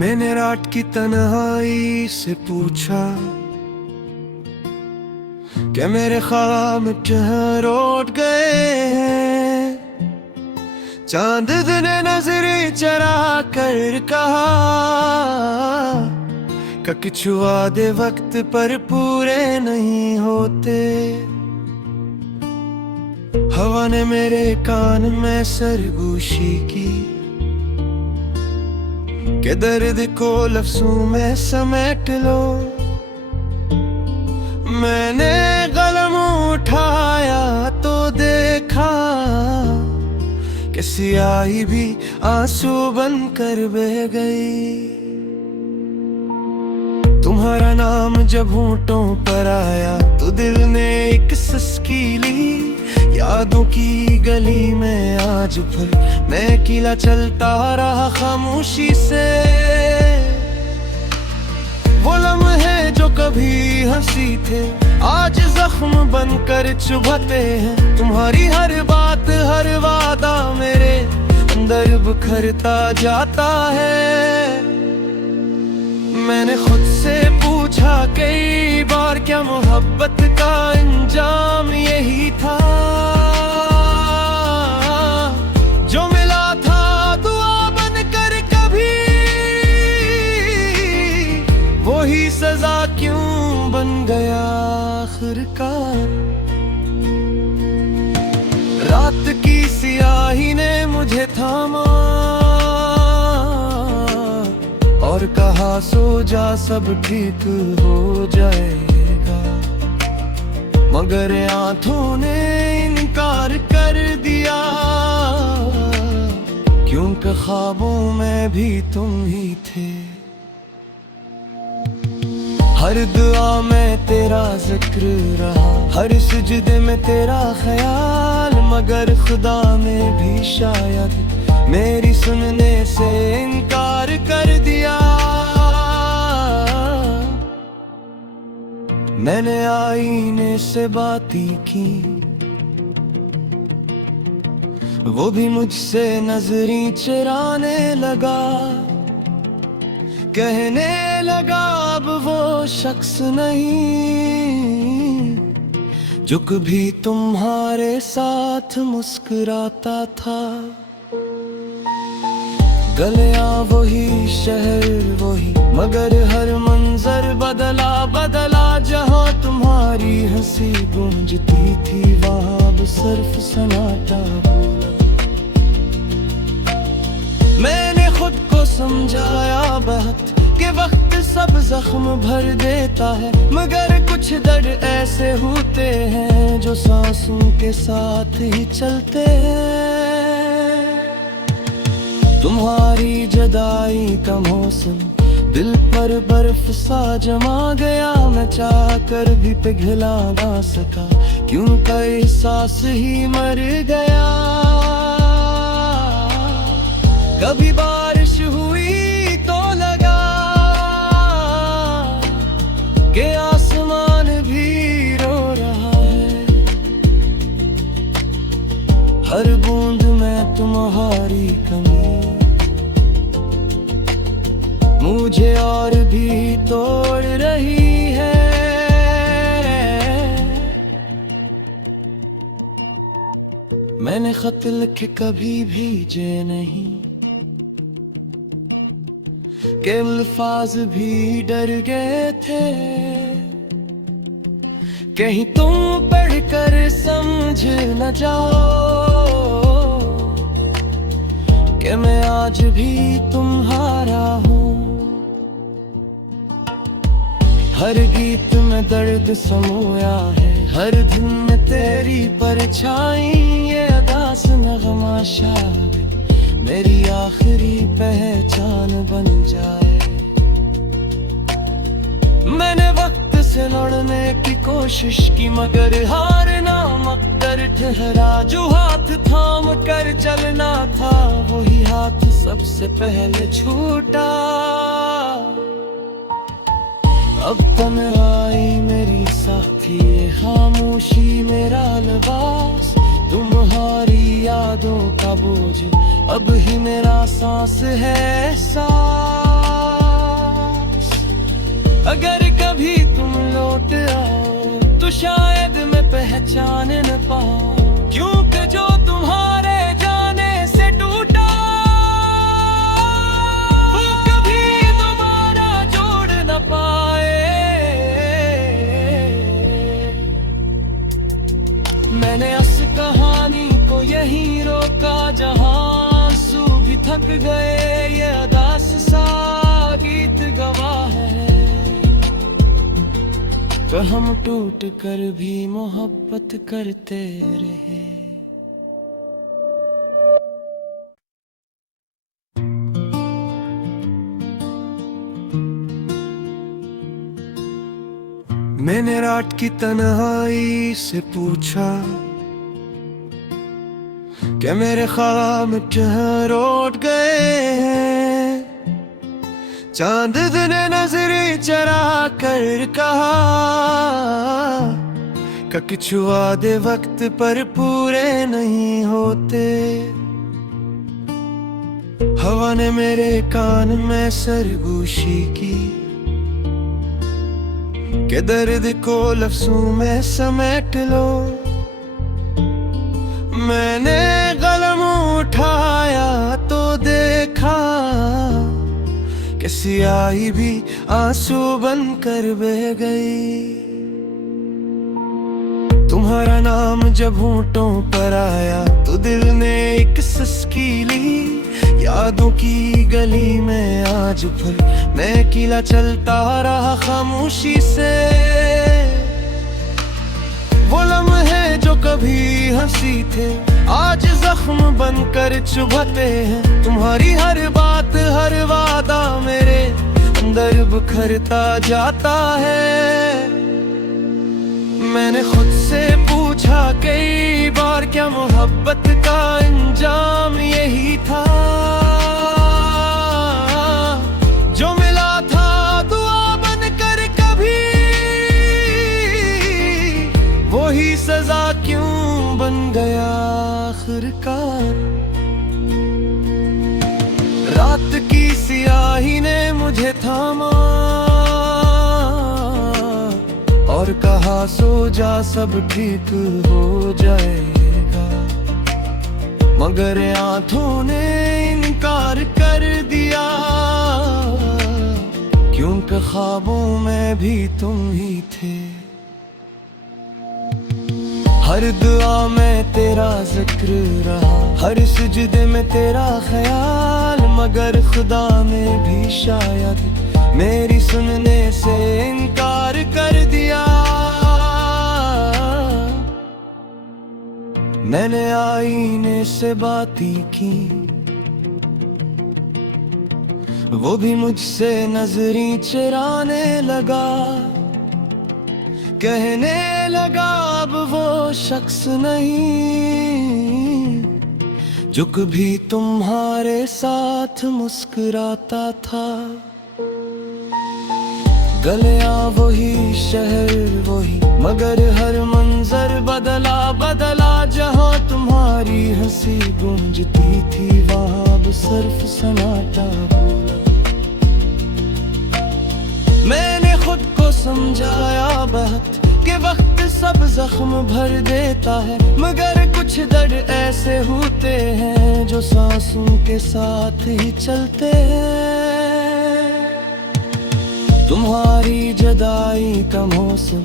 मैंने रात की तन्हाई से पूछा कि मेरे ख्वाब जहाँ लौट गए हैं। चांद ने नजरें चरा कर कहा कि कुछ वादे वक्त पर पूरे नहीं होते। हवा ने मेरे कान में सरगोशी की कि दर्द को लफ्जों में समेट लो। मैंने कलम उठाया तो देखा कि स्याही भी आंसू बन कर बह गई। तुम्हारा नाम जब होंठों पर आया तो दिल ने एक सिसकी ली। यादों की गली में आज फिर मैं अकेला चलता रहा खामोशी से। वो लम्हे जो कभी हंसी थे आज जख्म बनकर चुभते हैं। तुम्हारी हर बात हर वादा मेरे अंदर बिखरता जाता है। मैंने खुद से पूछा कई बार क्या मोहब्बत का अंजाम यही था। जो मिला था दुआ बनकर कभी वही सजा क्यों बन गया आखिरकार। रात की स्याही ने मुझे थामा और कहा सो जा सब ठीक हो जाएगा। मगर आंखों ने इनकार कर दिया क्योंकि ख्वाबों में भी तुम ही थे। हर दुआ में तेरा जिक्र रहा हर सजदे में तेरा ख्याल। मगर खुदा ने भी शायद मेरी सुनने से इनकार कर दिया। मैंने आईने से बातें की वो भी मुझसे नजरें चुराने लगा। कहने लगा अब वो शख्स नहीं जो कभी तुम्हारे साथ मुस्कुराता था। गलियां वही शहर वही मगर हर मंजर बदला बदला। जहां तुम्हारी हंसी गूंजती थी वहां अब सिर्फ सन्नाटा बोला। मैंने खुद को समझाया बहुत कि वक्त सब जख्म भर देता है। मगर कुछ दर्द ऐसे होते हैं जो सांसों के साथ ही चलते हैं। तुम्हारी जुदाई का मौसम दिल पर बर्फ सा जमा गया। मैं चाह कर भी पिघला ना सका क्योंकि एहसास ही मर गया। कभी बारिश हुई तो लगा कि आसमान भी रो रहा है। हर बूंद में तुम्हारी कमी मुझे और भी तोड़ रही है। मैंने खत लिखे कभी भेजे नहीं के अल्फाज भी डर गए थे। कहीं तुम पढ़कर समझ न जाओ कि मैं आज भी तुम्हारा हूँ। हर गीत में दर्द समोया है हर धुन में तेरी परछाई। ये अदास नगमा शायद मेरी आखिरी पहचान बन जाए। मैंने वक्त से लड़ने की कोशिश की मगर हार ना मकदर ठहरा। जो हाथ थाम कर चलना था वही हाथ सबसे पहले छूटा। अब तन्हाई मेरी साथी खामोशी मेरा लिबास। तुम्हारी यादों का बोझ अब ही मेरा सांस है साथ। अगर कभी तुम लौट आओ तो शायद मैं पहचान न पाऊं, क्योंकि जो तुम्हारे जाने से टूटा वो कभी दोबारा जोड़ न पाए। मैंने इस कहानी को यहीं रोका जहां आंसू भी थक गए, ये उदास सा गीत गवाह है कि हम टूट कर भी मोहब्बत करते रहे। मैंने रात की तन्हाई से पूछा क्या मेरे ख्वाब चेहरे उठ गए हैं। चांद ने नजरें चरा कर कहा कि कुछ वादे वक्त पर पूरे नहीं होते। हवा ने मेरे कान में सरगोशी की कि दर्द को लफ्जों में समेट लो। मैंने कलम उठाया तो देखा कि स्याही भी आंसू बनकर बह गई। तुम्हारा नाम जब होंठों पर आया तो दिल ने एक सिसकी ली। यादों की गली में आज फिर मैं अकेला चलता रहा खामोशी से। वो लम्हे जो कभी हंसी थे आज जख्म बनकर चुभते हैं। तुम्हारी हर बात हर वादा मेरे अंदर बिखरता जाता है। मैंने खुद से पूछा कई बार क्या मोहब्बत का अंजाम यही था। जो मिला था दुआ बनकर कभी वही सजा क्यों बन गया आखिरकार। रात की सियाही ने मुझे थामा और कहा सो जा सब ठीक हो जाएगा। मगर आंखों ने इनकार कर दिया क्योंकि ख्वाबों में भी तुम ही थे। हर दुआ में तेरा जिक्र रहा, हर सजदे में तेरा ख्याल। मगर खुदा ने भी शायद मेरी सुनने से इनकार कर दिया। मैंने आईने से बातें की वो भी मुझसे नजरें चुराने लगा। कहने लगा अब वो शख्स नहीं जो कभी तुम्हारे साथ मुस्कुराता था। गलियां वही शहर वही मगर हर मंजर बदला बदला। जहां तुम्हारी हंसी गूंजती थी वहां अब सिर्फ सन्नाटा बोला। मैंने खुद को समझाया बहुत कि वक्त सब जख्म भर देता है। मगर कुछ दर्द ऐसे होते हैं जो सांसों के साथ ही चलते हैं। तुम्हारी जुदाई का मौसम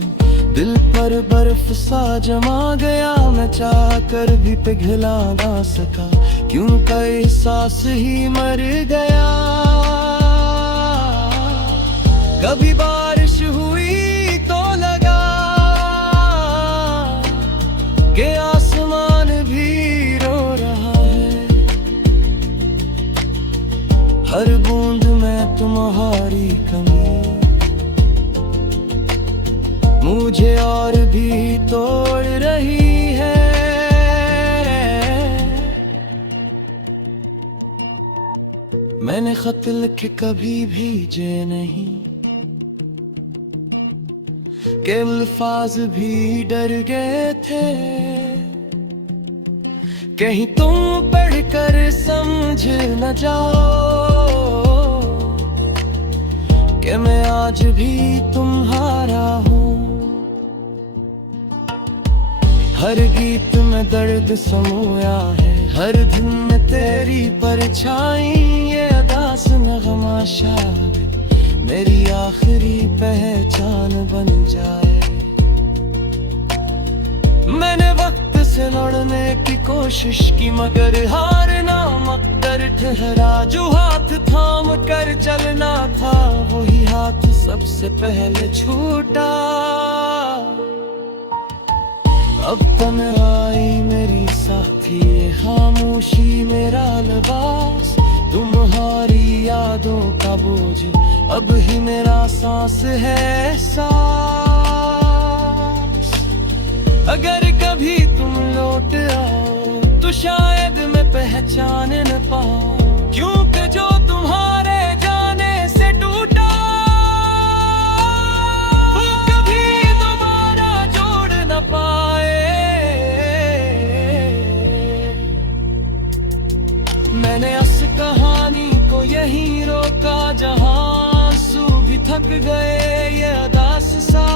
दिल पर बर्फ सा जमा गया। मैं चाह कर भी पिघला ना सका क्योंकि एहसास ही मर गया। कभी बारिश हुई तो लगा कि आसमान भी रो रहा है। हर बूंद में तुम्हारी कमी मुझे और भी तोड़ रही है। मैंने खत लिखे कभी भेजे नहीं के अल्फाज भी डर गए थे। कहीं तुम पढ़कर समझ न जाओ कि मैं आज भी तुम्हारा हूँ। हर गीत में दर्द समोया है, हर धुन में तेरी परछाई। ये अदास नगमा शायद मेरी आखिरी पहचान बन जाए। मैंने वक्त से लड़ने की कोशिश की मगर हार ना मकदर ठहरा। जो हाथ थाम कर चलना था वही हाथ सबसे पहले छूटा। अब तन्हाई मेरी साथी, खामोशी मेरा लिबास। तुम्हारी यादों का बोझ अब ही मेरा सांस है सांस। अगर कभी तुम लौट आओ तो शायद मैं पहचान न पाऊं, क्योंकि जो तुम्हारे जाने से टूटा वो कभी दोबारा जोड़ न पाए। मैंने इस कहानी को यहीं रोका जहां आंसू भी थक गए। ये अदास सा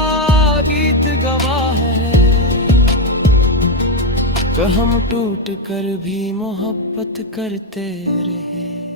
गीत गवाह है कि हम टूट कर भी मोहब्बत करते रहे।